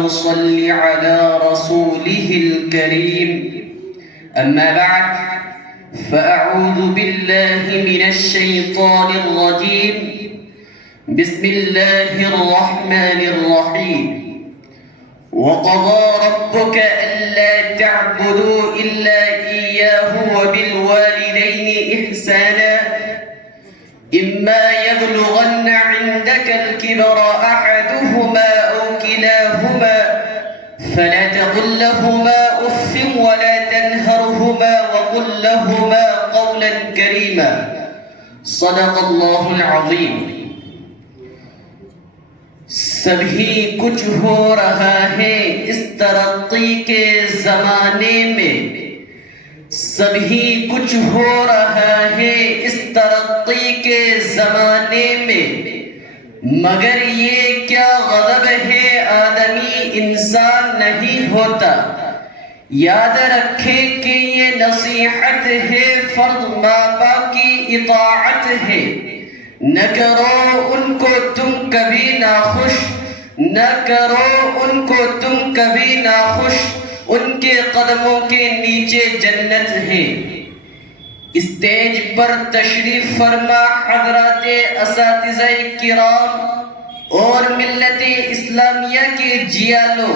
ونصلي على رسوله الكريم. أما بعد، فأعوذ بالله من الشيطان الرجيم. بسم الله الرحمن الرحيم. وقضى ربك ألا تعبدوا إلا إياه وبالوالدين إحسانا إما يبلغن عندك الكبر أحدهما أو كلاهما فلا تقل لهما أف ولا تنهرهما وقل لهما قولا كريما. صدق الله العظيم. سبھی کچھ ہو رہا ہے اس ترقی کے زمانے میں، سبھی کچھ ہو رہا ہے اس ترقی کے زمانے میں، مگر یہ کیا غضب ہے آدمی انسان نہیں ہوتا. یاد رکھیں کہ یہ نصیحت ہے، فرض ماں باپ کی اطاعت ہے. نہ کرو ان کو تم کبھی ناخوش، نہ کرو ان کو تم کبھی ناخوش، ان کے قدموں کے نیچے جنت ہے. اسٹیج پر تشریف فرما حضرات اساتذہ کرام اور ملت اسلامیہ کے جیالو،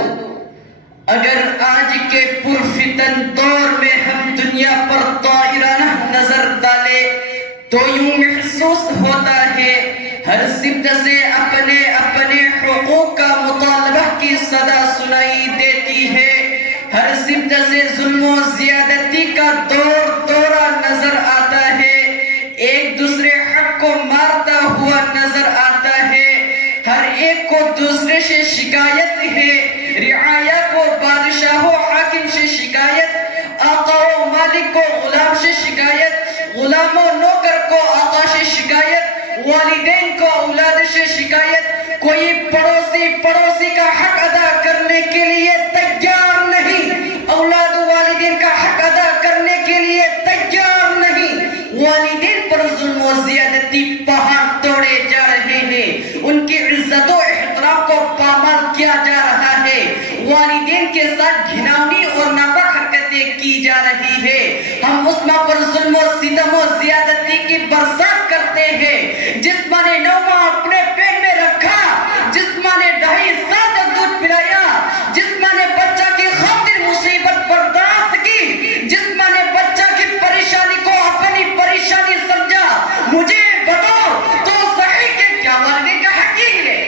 اگر آج کے پرفتن دور میں ہم دنیا پر طائرانہ نظر ڈالیں تو یوں محسوس ہوتا ہے ہر سمت سے اپنے اپنے حقوق کا مطالبہ کی صدا سنائی دیتی ہے. ہر سمت سے ظلم و زیادتی کا دورہ نظر آتا ہے. ایک دوسرے حق کو مارتا ہوا نظر آتا ہے. ہر ایک کو دوسرے سے شکایت ہے. رعایا کو بادشاہ و حاکم سے شکایت، آقا و مالک کو غلام سے شکایت، غلام و نوکر کو آقا سے شکایت، والدین کو اولاد سے شکایت. کوئی پڑوسی کا حق ادا کرنے کے لیے تیار نہیں، اولاد و والدین کا حق ادا کرنے کے لیے تیار نہیں. والدین پر ظلم و زیادتی پہاڑ توڑے جا رہے ہیں، ان کی عزت و احترام کو پامال کیا جا رہا ہے. والدین کے ساتھ گھناؤنی اور ناپاک حرکتیں کی جا رہی ہے. ہم اس ماں پر ظلم و ستم و زیادتی کی برسات کرتے ہیں جس ماں نے 9 ماہ اپنے پیٹ میں رکھا، جس ماں نے 2.5 سال تک دودھ پلایا، جس ماں نے بچہ کی خاطر مصیبت برداشت کی، جس ماں نے بچہ کی پریشانی کو اپنی پریشانی سمجھا. مجھے بتاؤ تو صحیح کہ کیا والدین کا حق ہی ہے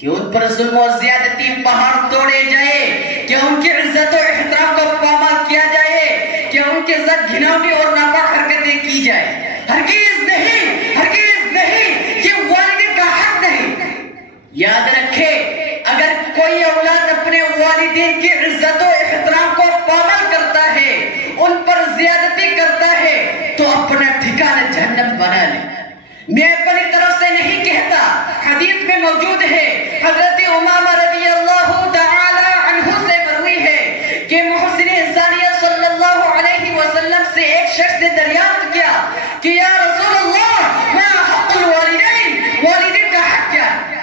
کہ ان پر ظلم و زیادتی پہاڑ توڑے جائے، کہ ان کی عزت و احترام کو پامال کیا جائے، کہ ان کے ساتھ گھناؤنی اور ناپاک حرکتیں کی جائے؟ ہرگز نہیں، ہرگز نہیں، یہ والدین کا حق نہیں. یاد رکھے، اگر کوئی اولاد اپنے والدین کی عزت و احترام کو پامال کرتا ہے، ان پر زیادتی کرتا ہے، تو اپنا ٹھکانہ جہنم بنا لے. میں اپنی طرف سے نہیں کہتا، حدیث میں موجود ہے، حضرت امامہ رضی اللہ تعالی عنہ سے مروی ہے کہ محسن انسانیت صلی اللہ علیہ وسلم سے ایک شخص نے دریافت کیا کہ یا رسول اللہ ما حق الوالدین، والدین کا حق کیا ہے؟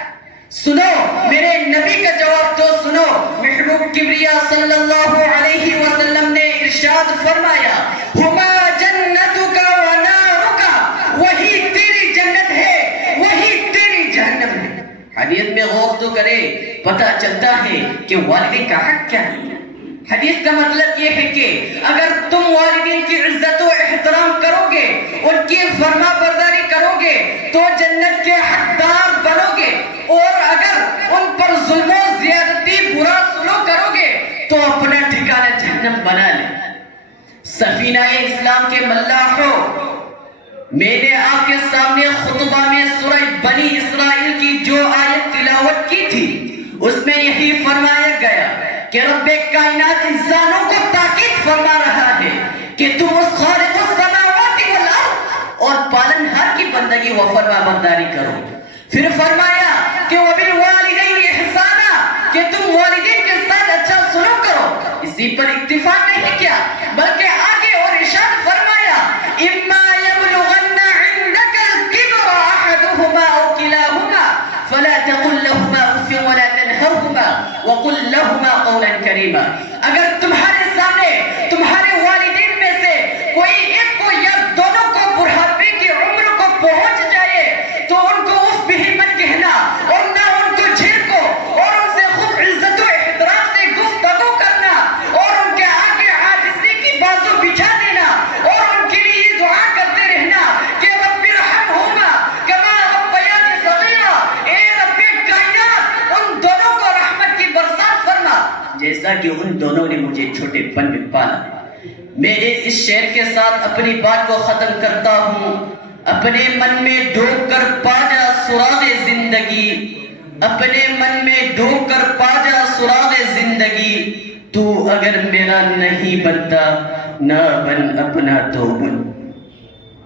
سنو میرے نبی کا جواب تو سنو. محبوب کبریا صلی اللہ علیہ وسلم نے ارشاد فرمایا ہما جنتک و نارک، وہی تیری جنت ہے، وہی تیری جہنم ہے. حدیث میں غور تو کرے، پتہ چلتا ہے کہ والدین کا حق کیا ہے. حدیث کا مطلب یہ ہے کہ اگر تم والدین کی عزت و احترام کرو گے، ان کی فرما برداری کرو گے تو جنت کے حقدار بنو گے، اور اگر ان پر ظلم و زیادتی برا سلوک کرو گے تو اپنا ٹھکانہ جہنم بنا لے. سفینہ اسلام کے ملاحوں، میں نے آپ کے سامنے خطبہ میں سورہ بنی اسرائیل کی جو آیت تلاوت کی تھی، اس میں یہی فرمایا گیا کہ رب کائنات انسانوں کو تاکید فرما رہا ہے کہ تم اس خالق السماوات والارض اور پالنہار کی بندگی و فرما برداری کرو. پھر فرمایا کہ وبالوالدین احسانا، کہ تم والدین کے ساتھ اچھا سلوک کرو. اسی پر اکتفا نہیں کیا بلکہ آگے اور ارشاد فرمایا اما یبلغن عندک الکبر احدهما او کلاهما فلا تقل لهما اف ولا تنهرهما وقل لهما قولا کریما. اگر تمہارے سامنے تمہارے والدین میں سے کوئی ایک کو یا دونوں کو بڑھاپے کی عمر کو پہنچ جائے تو ان کو اف بھی مت کہنا اور نہ ان کو جھڑکو اور ان سے خوب عزت و احترام سے گفتگو کرنا اور ان کے آگے عاجزی کی بازو بچھا دینا اور ان کے لیے یہ دعا کرتے رہنا کہ رب ارحمہما کما ربیانی صغیرا. اے رب کائنات ان دونوں کو رحمت کی برسات فرما جیسا کہ ان دونوں نے مجھے چھوٹے پن میں پالا. میں اس شعر کے ساتھ اپنی بات کو ختم کرتا ہوں. اپنے من میں ڈوب کر پا جا سراغ زندگی, اپنے من میں ڈوب کر پا جا سراغ زندگی. تو اگر میرا نہیں بنتا نہ بن اپنا تو بن.